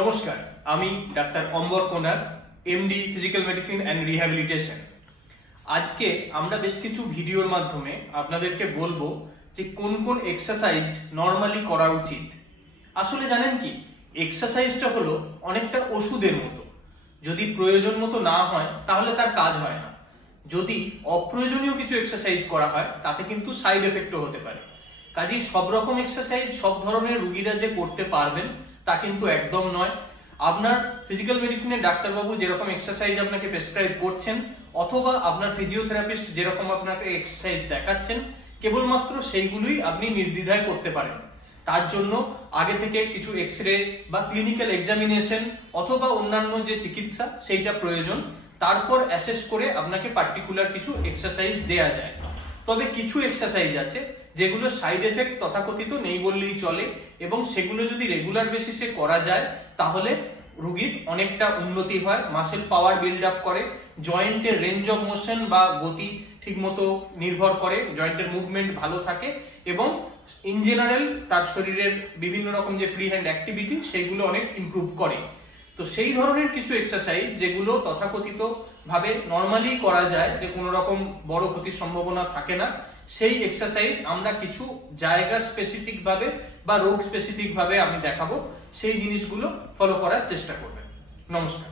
নমস্কার, আমি ডাক্তার অম্বর কোনার, MD physical medicine and rehabilitation. আজকে আমরা বেশ কিছু ভিডিওর মাধ্যমে আপনাদেরকে বলবো যে কোন কোন এক্সারসাইজ নর্মালি করা উচিত। আসলে জানেন কি, এক্সারসাইজটা হলো অনেকটা ওষুধের মতো। যদি প্রয়োজন মতো না হয় তাহলে তার কাজ হয় না। যদি অপ্রয়োজনীয় কিছু এক্সারসাইজ করা হয় তাতে কিন্তু সাইড এফেক্টও হতে পারে। কাজেই সব রকম এক্সারসাইজ সব ধরনের রোগীরা যে করতে পারবেন তা কিন্তু একদম নয়। আপনার ফিজিক্যাল মেডিসিনের ডাক্তারবাবু যেরকম এক্সারসাইজ আপনাকে প্রেসক্রাইব করছেন অথবা আপনার ফিজিওথেরাপিস্ট যেরকম আপনাকে এক্সারসাইজ দেখাচ্ছেন, কেবলমাত্র সেইগুলোই আপনি নির্দ্বিধায় করতে পারেন। তার জন্য আগে থেকে কিছু এক্সরে বা ক্লিনিক্যাল এক্সামিনেশন অথবা অন্যান্য যে চিকিৎসা সেইটা প্রয়োজন। তারপর অ্যাসেস করে আপনাকে পার্টিকুলার কিছু এক্সারসাইজ দেয়া যায়। তবে কিছু এক্সারসাইজ আছে যেগুলো সাইড এফেক্ট তথাকথিত নেই বললেই চলে, এবং সেগুলো যদি রেগুলার বেসিসে করা যায় তাহলে রোগীর অনেকটা উন্নতি হয়, মাসেল পাওয়ার বিল্ড আপ করে, জয়েন্টের রেঞ্জ অফ মোশন বা গতি ঠিকমতো নির্ভর করে, জয়েন্টের মুভমেন্ট ভালো থাকে এবং ইন জেনারেল তার শরীরের বিভিন্ন রকম যে ফ্রি হ্যান্ড অ্যাক্টিভিটি সেইগুলো অনেক ইমপ্রুভ করে। তো সেই ধরনের কিছু এক্সারসাইজ যেগুলো তথাকথিত ভাবে নর্মালি করা যায়, যে কোনো রকম বড় ক্ষতির সম্ভাবনা থাকে না, সেই এক্সারসাইজ আমরা কিছু জায়গা স্পেসিফিক ভাবে বা রোগ স্পেসিফিক ভাবে আমি দেখাবো। সেই জিনিসগুলো ফলো করার চেষ্টা করবেন। নমস্কার।